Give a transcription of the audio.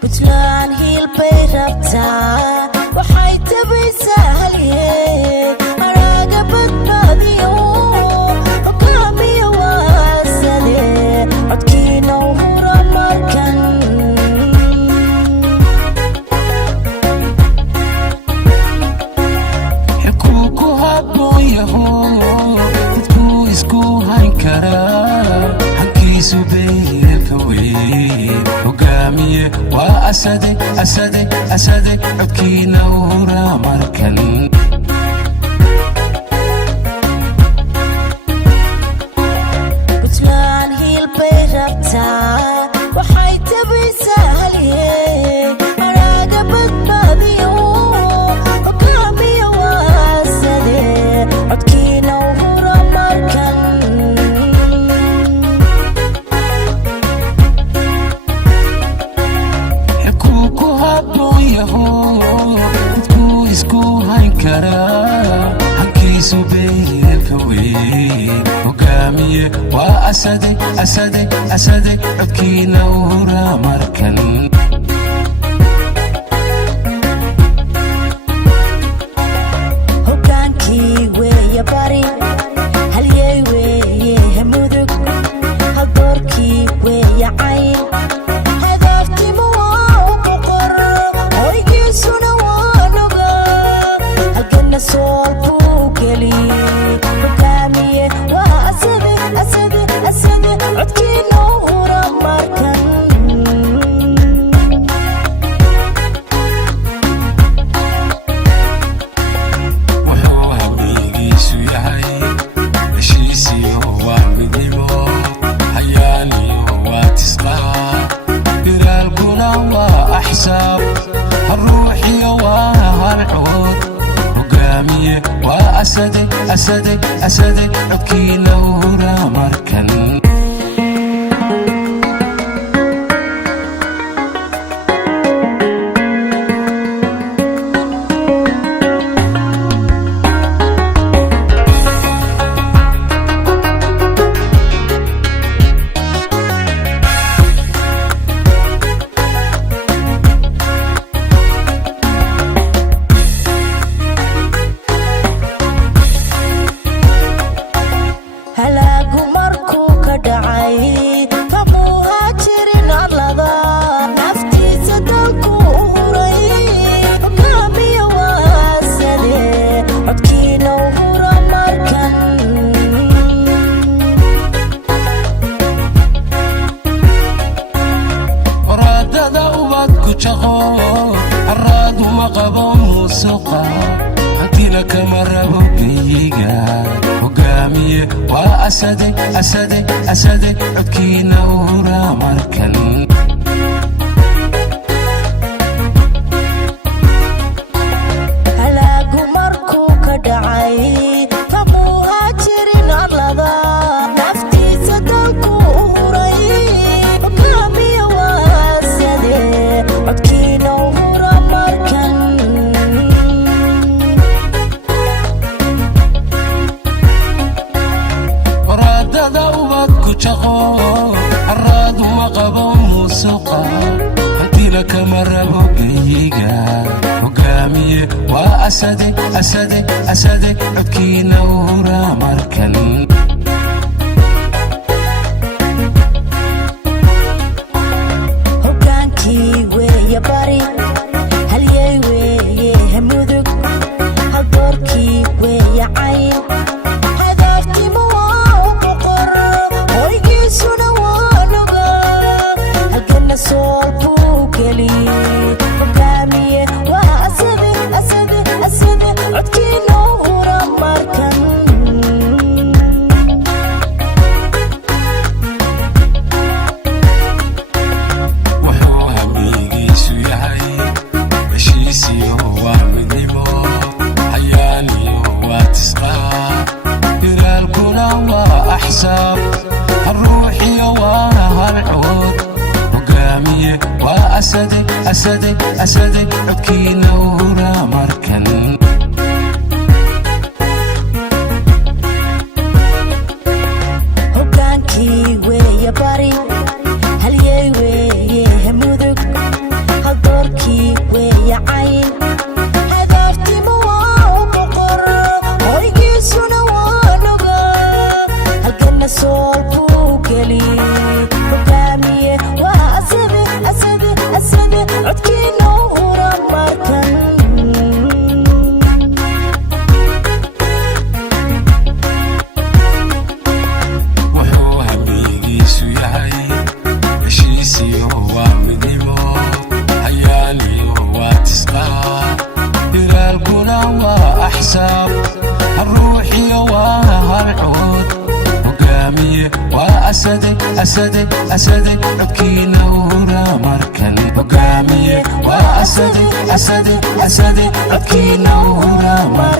Puntland hiil bay rabtaa waxay tabaysaa halyeey maraaga badbaadiyo hogaamiya waasade codkiina u hura markan xukuu ku habboon yaho dadkuu isku hayn karaa hankiisu beeyaka weyn hogaamiye waa asade asade asade codkiina u hura markan Puntland hiil bay rabtaa waxay tabaysaa halyeey maraaga badbaadiyo hogaamiya waasade codkiina u hura markan xukuu ku habboon yaho dadkuu isku hayn karaa hankiisu beeyaka weyn hogaamiye waa asade asade asade codkiina u hura markan hogaankii weeye bari halyey weeye mudug haldoorkii weeye cayn hadaaftimu waa u boqor hoygiisuna waa noga halganna sool buu geli hogaamiye waa asade asade asade codkiina u hura markan wuxuu haweengiisu yahay heshiisiyo waa midnimo hayaaniyo waa tisqaa diraalkuna waa axsaab haruuxiyo waa halcood hogaamiye waa asade asade asade codkiina u hura markan halaagu markuu ka dhacay kamuu haajirin adlada naftiisa dalku u huray hogaamiya waasade codkiina u hura markan waraadada ubadku jaqo haraadu ma qabo musuqa hantina kama rabo beyiga hogaamiye waa asade asade asade codkiina u hura markan halaagu markuu ka dhacay kamuu haajirin adlada naftiisa dalku u huray hogaamiya waasade codkiina u hura markan waraadada ubadku jaqo haraadu ma qabo musuqa hantina kama rabo beyiga hogaamiye waa asade asade asade codkiina u hura markan hogaankii weeye bari halyey weeye mudug haldoorkii weeye cayn hadaaftimu waa u boqor hoygiisuna waa noga halganna sool buu geli hogaamiye waa asade asade asade codkiina u hura markan asade asade codkiina hura markan hogaankii weeye bari halyey weeye mudug haldoorkii weeye cayn hadaaftimu waa u boqor hoygiisuna waa noga halkana sool buu geli hogaamiye waa asade asade asade codkiina hura markan الروحي وهالعود وقامي وأسدي أسدي أسدي عدكينا ورا مركن وقامي وأسدي أسدي أسدي عدكينا ورا مركن